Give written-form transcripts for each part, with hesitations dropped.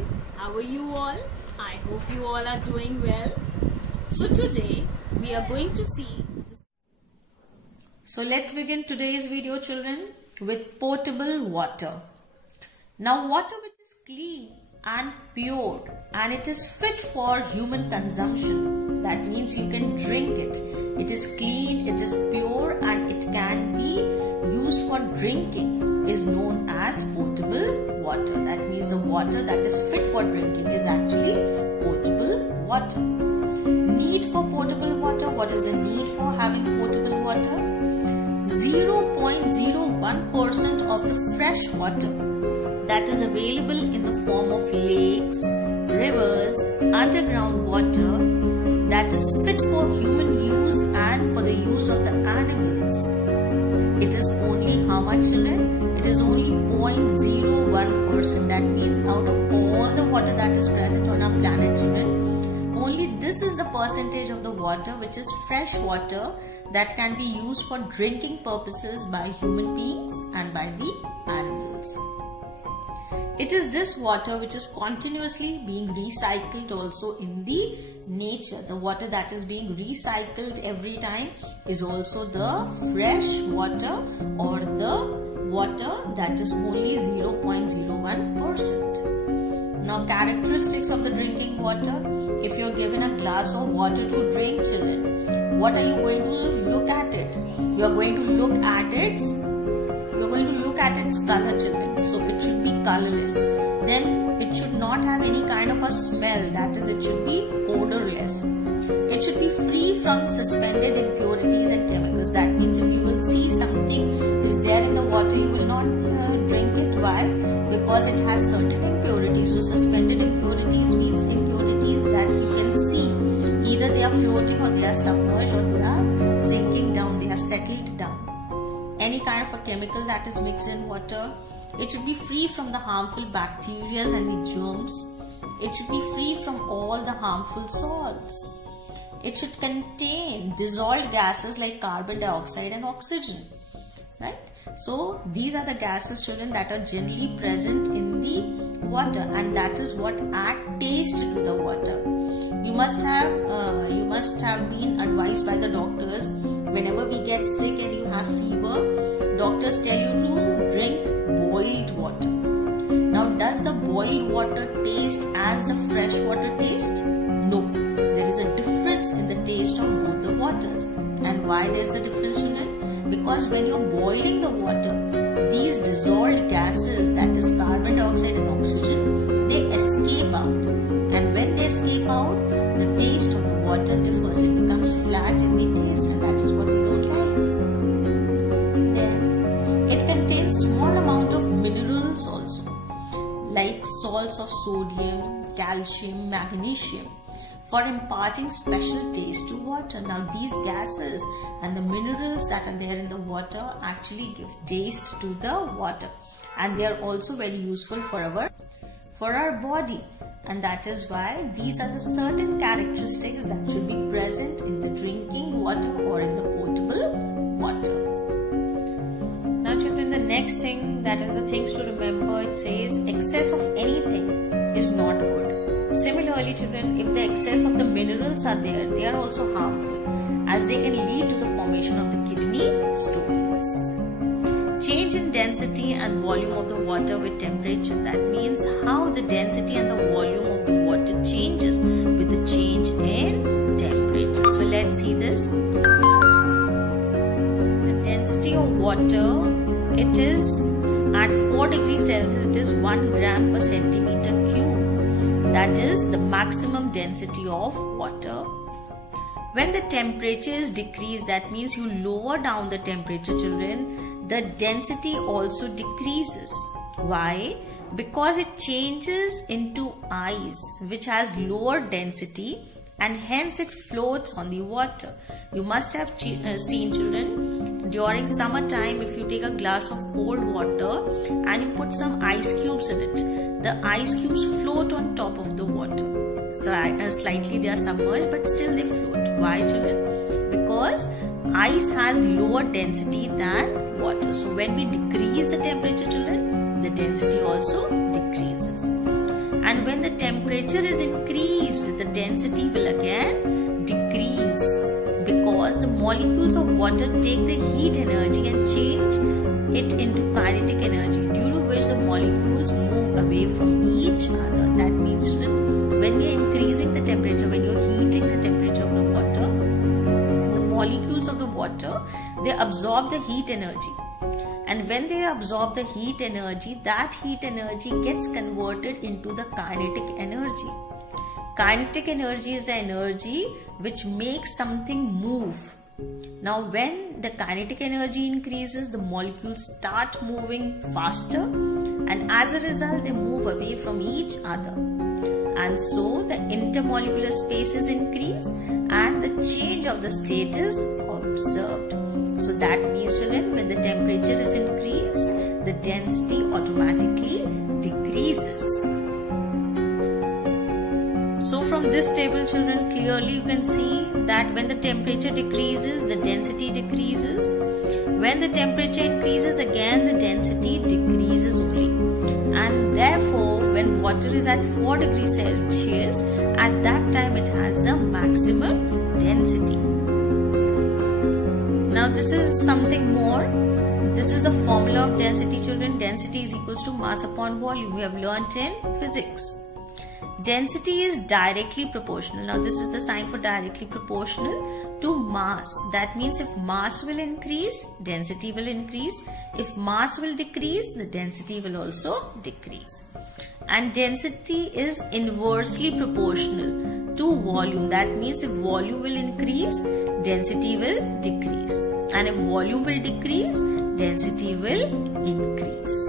children, how are you all? I hope you all are doing well. So today we are going to see this. So let's begin today's video, children, with potable water. Now water which is clean and pure and it is fit for human consumption. That means you can drink it. It is clean, it is pure and it can be used for drinking is known as potable water. That means the water that is fit for drinking is actually potable water. Need for potable water. What is the need for having potable water? 0.01% of the fresh water that is available in the form of lakes, rivers, underground water that is fit for human use and for the use of the animals. It is only how much, children? It is only 0.01%. That means out of all the water that is present on our planet, children, only this is the percentage of the water which is fresh water that can be used for drinking purposes by human beings and by the animals. It is this water which is continuously being recycled also in the nature. The water that is being recycled every time is also the fresh water or the water that is only 0.01%. Now characteristics of the drinking water. If you are given a glass of water to drink, children, what are you going to look at it? You are going to look at its color, children. So it should be colorless. Then it should not have any kind of a smell. That is, it should be odorless. It should be free from suspended impurities and chemicals. That means if you will see something is there in the water, you will not drink it. Why? Because it has certain impurities. So suspended impurities means impurities that you can see. Either they are floating or they are submerged or they are sinking down. They have settled down. Any kind of a chemical that is mixed in water. It should be free from the harmful bacteria and the germs. It should be free from all the harmful salts. It should contain dissolved gases like carbon dioxide and oxygen. Right? So these are the gases, children, that are generally present in the water, and that is what add taste to the water. You must have been advised by the doctors whenever we get sick and you have fever. Doctors tell you to drink boiled water. Now, does the boiled water taste as the fresh water taste? No. There is a difference in the taste of both the waters. And why there is a difference, children? Because when you are boiling the water, these dissolved gases, that is carbon dioxide and oxygen, they escape out. And when they escape out, the taste of the water differs. It becomes flat in the taste, and that is what we don't like. Then, it contains small amount of minerals also, like salts of sodium, calcium, magnesium, for imparting special taste to water. Now these gases and the minerals that are there in the water actually give taste to the water, and they are also very useful for our body, and that is why these are the certain characteristics that should be present in the drinking water or in the potable water. Now children, the next thing, that is the things to remember, it says excess of anything is not good. Similarly, children, if the excess of the minerals are there, they are also harmful, as they can lead to the formation of the kidney stones. Change in density and volume of the water with temperature. That means how the density and the volume of the water changes with the change in temperature. So let's see this. The density of water, it is at 4 degrees Celsius, it is 1 gram per centimeter cube. That is the maximum density of water. When the temperature is decreased, that means you lower down the temperature, children, the density also decreases. Why? Because it changes into ice, which has lower density, and hence it floats on the water. You must have seen, children, during summertime, if you take a glass of cold water and you put some ice cubes in it, the ice cubes float on top of the water. So slightly they are submerged, but still they float. Why, children? Because ice has lower density than water. So when we decrease the temperature, children, the density also decreases. And when the temperature is increased, the density will again decrease, because the molecules of water take the heat energy and change it into kinetic energy, due to which the molecules move away from each other. That means when we are increasing the temperature, when you are heating the temperature of the water, the molecules of the water, they absorb the heat energy. And when they absorb the heat energy, that heat energy gets converted into the kinetic energy. Kinetic energy is the energy which makes something move. Now when the kinetic energy increases, the molecules start moving faster, and as a result they move away from each other. And so the intermolecular spaces increase and the change of the state is observed. So that means, children, when the temperature is increased, the density automatically decreases. So from this table, children, clearly you can see that when the temperature decreases, the density decreases. When the temperature increases, again the density decreases only. And therefore, when water is at 4 degrees Celsius, at that time it has the maximum density. Now this is something more. This is the formula of density, children. Density is equals to mass upon volume. We have learnt in physics. Density is directly proportional. Now this is the sign for directly proportional to mass. That means if mass will increase, density will increase. If mass will decrease, the density will also decrease. And density is inversely proportional to volume. That means if volume will increase, density will decrease. And if volume will decrease, density will increase.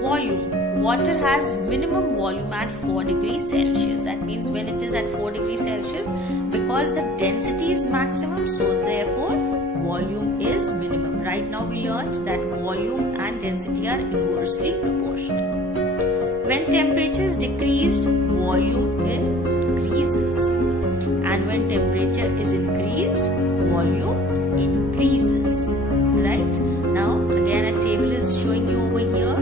Volume. Water has minimum volume at 4 degrees Celsius. That means when it is at 4 degrees Celsius, because the density is maximum, so therefore volume is minimum. Right now we learned that volume and density are inversely proportional. When temperature is decreased, volume increases. And when temperature is increased, volume increases. Right? Now again a table is showing you over here.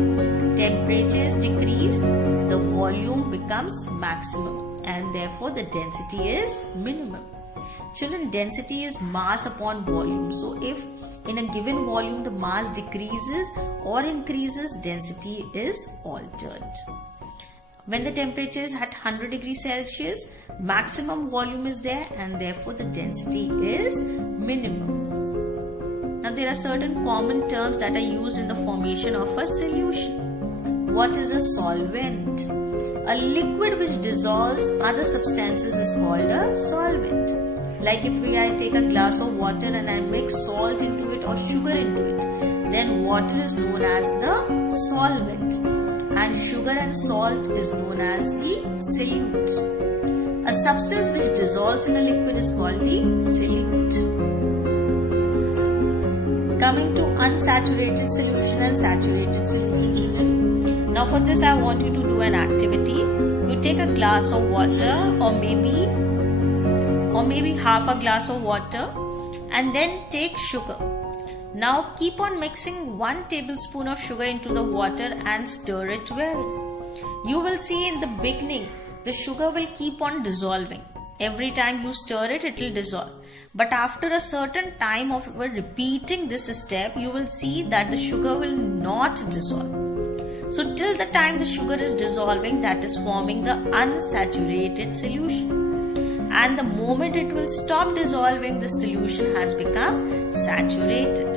Temperature is decreased, the volume becomes maximum, and therefore the density is minimum. Children, density is mass upon volume. So if in a given volume the mass decreases or increases, density is altered. When the temperature is at 100 degrees Celsius, maximum volume is there, and therefore the density is minimum. Now there are certain common terms that are used in the formation of a solution. What is a solvent? A liquid which dissolves other substances is called a solvent. Like if I take a glass of water and I mix salt into it or sugar into it, then water is known as the solvent, and sugar and salt is known as the solute. A substance which dissolves in a liquid is called the solute. Coming to unsaturated solution and saturated solution, children. Now for this I want you to do an activity. You take a glass of water or maybe half a glass of water, and then take sugar. Now keep on mixing 1 tablespoon of sugar into the water and stir it well. You will see in the beginning the sugar will keep on dissolving. Every time you stir it, it will dissolve. But after a certain time of repeating this step, you will see that the sugar will not dissolve. So till the time the sugar is dissolving, that is forming the unsaturated solution. And the moment it will stop dissolving, the solution has become saturated.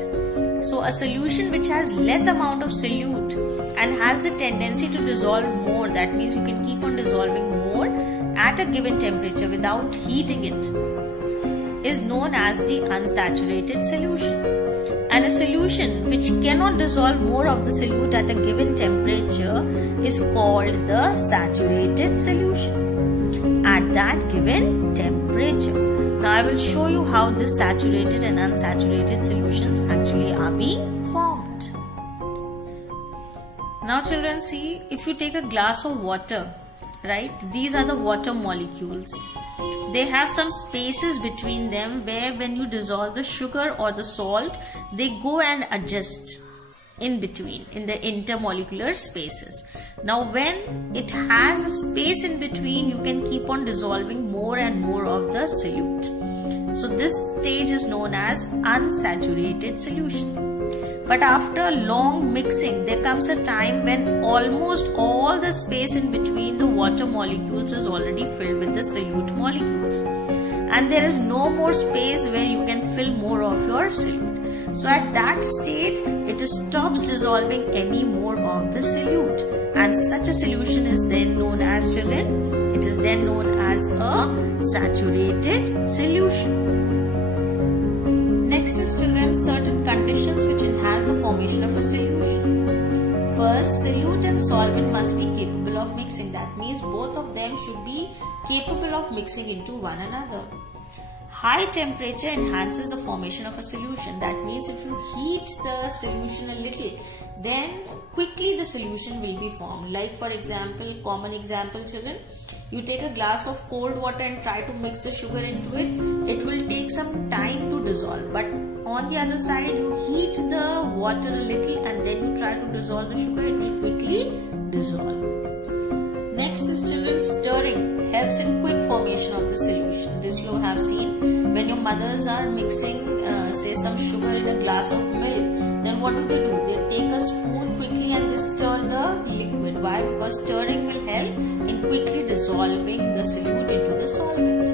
So a solution which has less amount of solute and has the tendency to dissolve more, that means you can keep on dissolving more at a given temperature without heating it, is known as the unsaturated solution. And a solution which cannot dissolve more of the solute at a given temperature is called the saturated solution at that given temperature. Now I will show you how this saturated and unsaturated solutions actually are being formed. Now children, see, if you take a glass of water, right, these are the water molecules. They have some spaces between them where when you dissolve the sugar or the salt, they go and adjust. in between, in the intermolecular spaces. Now when it has a space in between, you can keep on dissolving more and more of the solute. So this stage is known as unsaturated solution. But after long mixing, there comes a time when almost all the space in between the water molecules is already filled with the solute molecules. And there is no more space where you can fill more of your solute. So at that stage, it stops dissolving any more of the solute. And such a solution is then known as, children, it is then known as a saturated solution. Next is, children, certain conditions which enhance the formation of a solution. First, solute and solvent must be capable of mixing. That means both of them should be capable of mixing into one another. High temperature enhances the formation of a solution. That means if you heat the solution a little, then quickly the solution will be formed. Like for example, common example, children, you take a glass of cold water and try to mix the sugar into it. It will take some time to dissolve, but on the other side, you heat the water a little and then you try to dissolve the sugar, it will quickly dissolve. Next is, children, stirring helps in quick formation of the solution. This you have seen when your mothers are mixing say some sugar in a glass of milk. Then what do? They take a spoon quickly and they stir the liquid. Why? Because stirring will help in quickly dissolving the solute into the solvent.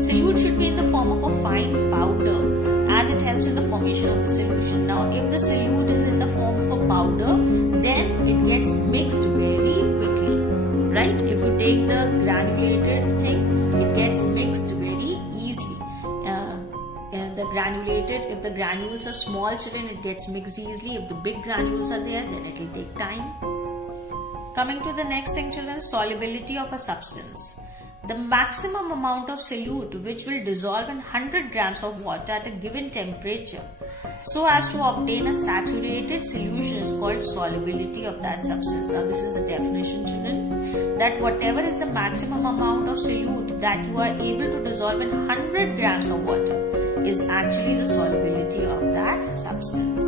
Solute should be in the form of a fine powder, as it helps in the formation of the solution. Now if the solute is in the form of a powder, then it gets mixed very quickly. Right? If you take the granulated thing, it gets mixed very easily. If the granules are small, children, it gets mixed easily. If the big granules are there, then it will take time. Coming to the next thing, children, solubility of a substance. The maximum amount of solute which will dissolve in 100 grams of water at a given temperature so as to obtain a saturated solution is called solubility of that substance. Now this is the definition, children, that whatever is the maximum amount of solute that you are able to dissolve in 100 grams of water is actually the solubility of that substance.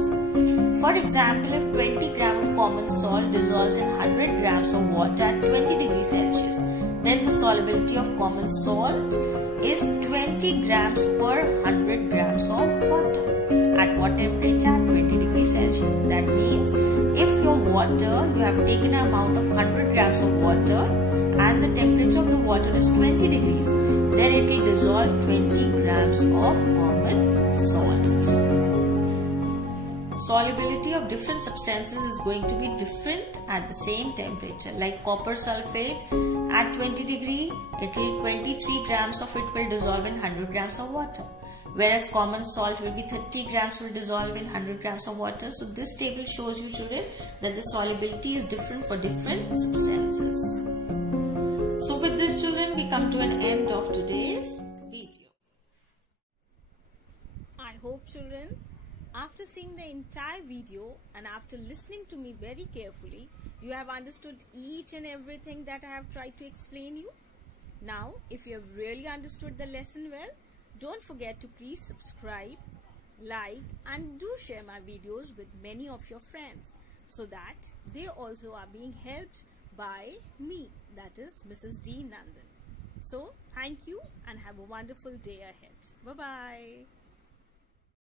For example, if 20 grams of common salt dissolves in 100 grams of water at 20 degrees Celsius, then the solubility of common salt is 20 grams per 100 grams of water. At what temperature? At 20 degrees Celsius. That means if your water, you have taken an amount of 100 grams of water and the temperature of the water is 20 degrees, then it will dissolve 20 grams of common salt. Solubility of different substances is going to be different at the same temperature. Like copper sulfate at 20 degree, 23 grams of it will dissolve in 100 grams of water. Whereas common salt will be 30 grams will dissolve in 100 grams of water. So this table shows you, children, that the solubility is different for different substances. So with this, children, we come to an end of today's video. I hope, children, after seeing the entire video and after listening to me very carefully, you have understood each and everything that I have tried to explain you. Now, if you have really understood the lesson well, don't forget to please subscribe, like, and do share my videos with many of your friends so that they also are being helped by me, that is Mrs. D. Nandan. So, thank you and have a wonderful day ahead. Bye-bye.